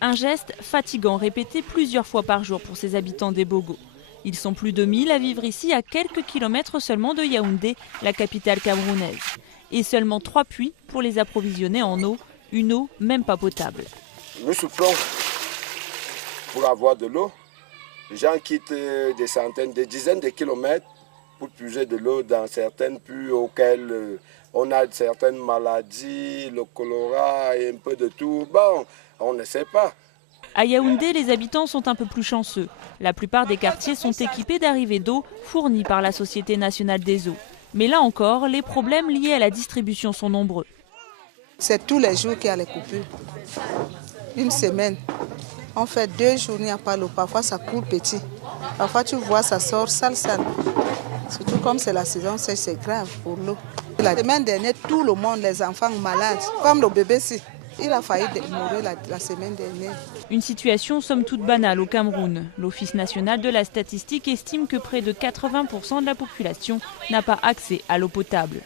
Un geste fatigant répété plusieurs fois par jour pour ces habitants des Bogo. Ils sont plus de 1000 à vivre ici à quelques kilomètres seulement de Yaoundé, la capitale camerounaise. Et seulement 3 puits pour les approvisionner en eau, une eau même pas potable. Nous souffrons pour avoir de l'eau. Les gens quittent des centaines, des dizaines de kilomètres pour puiser de l'eau dans certaines puits auxquelles on a certaines maladies, le choléra et un peu de tout. Bon, on ne sait pas. À Yaoundé, les habitants sont un peu plus chanceux. La plupart des quartiers sont équipés d'arrivées d'eau fournies par la Société nationale des eaux. Mais là encore, les problèmes liés à la distribution sont nombreux. C'est tous les jours qu'il y a les coupures. Une semaine. En fait, 2 jours, il n'y a pas l'eau. Parfois, ça coule petit. Parfois, tu vois, ça sort sale. Surtout comme c'est la saison sèche, c'est grave pour l'eau. La semaine dernière, tout le monde, les enfants malades, comme le bébé-ci, il a failli mourir la semaine dernière. Une situation somme toute banale au Cameroun. L'Office national de la statistique estime que près de 80% de la population n'a pas accès à l'eau potable.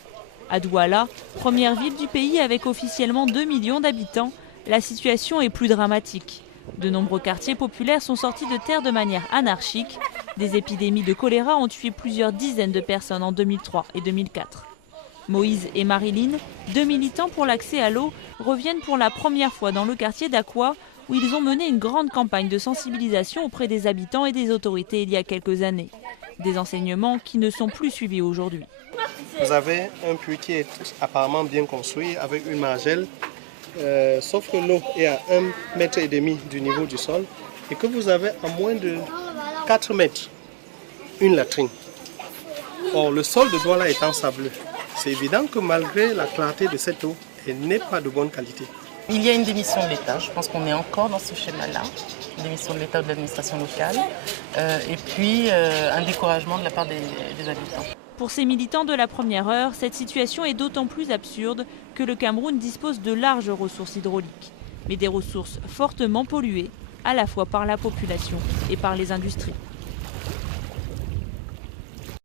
À Douala, première ville du pays avec officiellement 2 millions d'habitants, la situation est plus dramatique. De nombreux quartiers populaires sont sortis de terre de manière anarchique. Des épidémies de choléra ont tué plusieurs dizaines de personnes en 2003 et 2004. Moïse et Marilyn, 2 militants pour l'accès à l'eau, reviennent pour la première fois dans le quartier d'Akwa, où ils ont mené une grande campagne de sensibilisation auprès des habitants et des autorités il y a quelques années. Des enseignements qui ne sont plus suivis aujourd'hui. Vous avez un puits qui est apparemment bien construit avec une margelle, sauf que l'eau est à 1,5 mètre du niveau du sol et que vous avez à moins de 4 mètres une latrine. Or, le sol de Douala étant sableux, c'est évident que malgré la clarté de cette eau, elle n'est pas de bonne qualité. Il y a une démission de l'État, je pense qu'on est encore dans ce schéma-là, une démission de l'État ou de l'administration locale, et puis un découragement de la part des habitants. Pour ces militants de la première heure, cette situation est d'autant plus absurde que le Cameroun dispose de larges ressources hydrauliques, mais des ressources fortement polluées, à la fois par la population et par les industries.